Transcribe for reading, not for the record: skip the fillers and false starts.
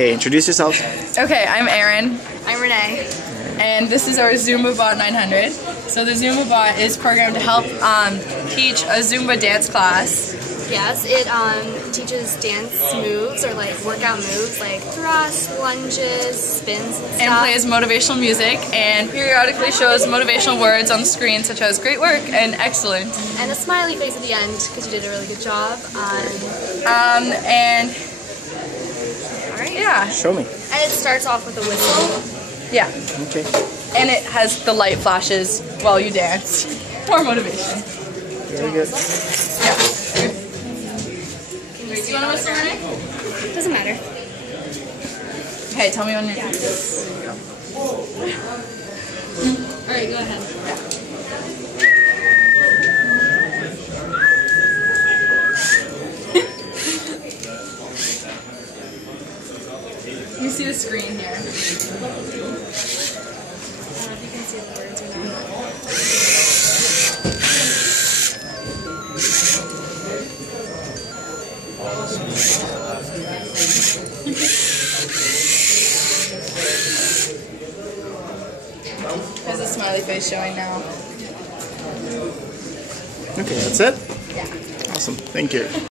Okay, introduce yourself. Okay, I'm Erin. I'm Renee. And this is our Zumba Bot 900. So the Zumba Bot is programmed to help teach a Zumba dance class. Yes, it teaches dance moves or like workout moves like thrusts, lunges, spins and stuff. And plays motivational music and periodically shows motivational words on the screen such as great work and excellent. And a smiley face at the end because you did a really good job. And Alright. yeah. Show me. And it starts off with a whistle. Yeah. Okay. And it has the light flashes while you dance. More motivation. Very good. Yeah. Do you want to whistle, Renee? Doesn't matter. Okay, tell me when you're done. Alright, go ahead. Let me see the screen here. I don't know if you can see the words or not. There's a smiley face showing now. Okay, that's it? Yeah. Awesome. Thank you.